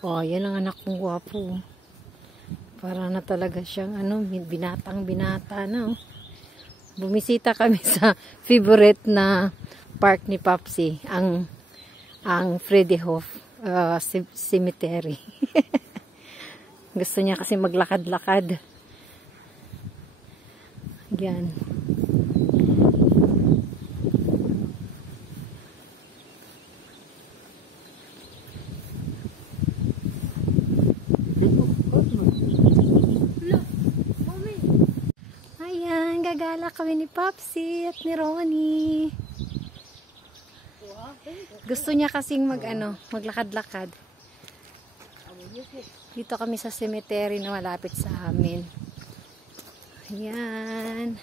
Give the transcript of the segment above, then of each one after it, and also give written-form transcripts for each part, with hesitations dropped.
Oh, yan ang anak kong gwapo. Para na talaga siyang binatang binata na. Bumisita kami sa favorite na park ni Popsi, ang Friedhof Cemetery. Gusto niya kasi maglakad-lakad. Yan. Ayan, gagala kami ni Popsi at ni Ronnie. Gusto niya kasing maglakad-lakad. Dito kami sa cemetery na malapit sa amin. Ayan.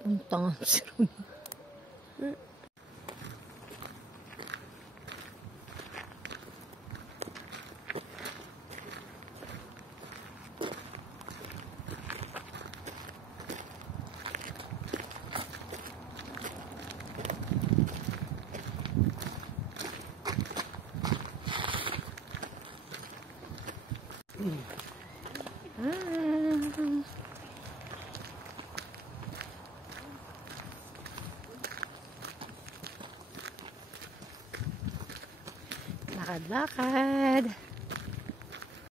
Ang tanga si Ronnie. Lakad-lakad.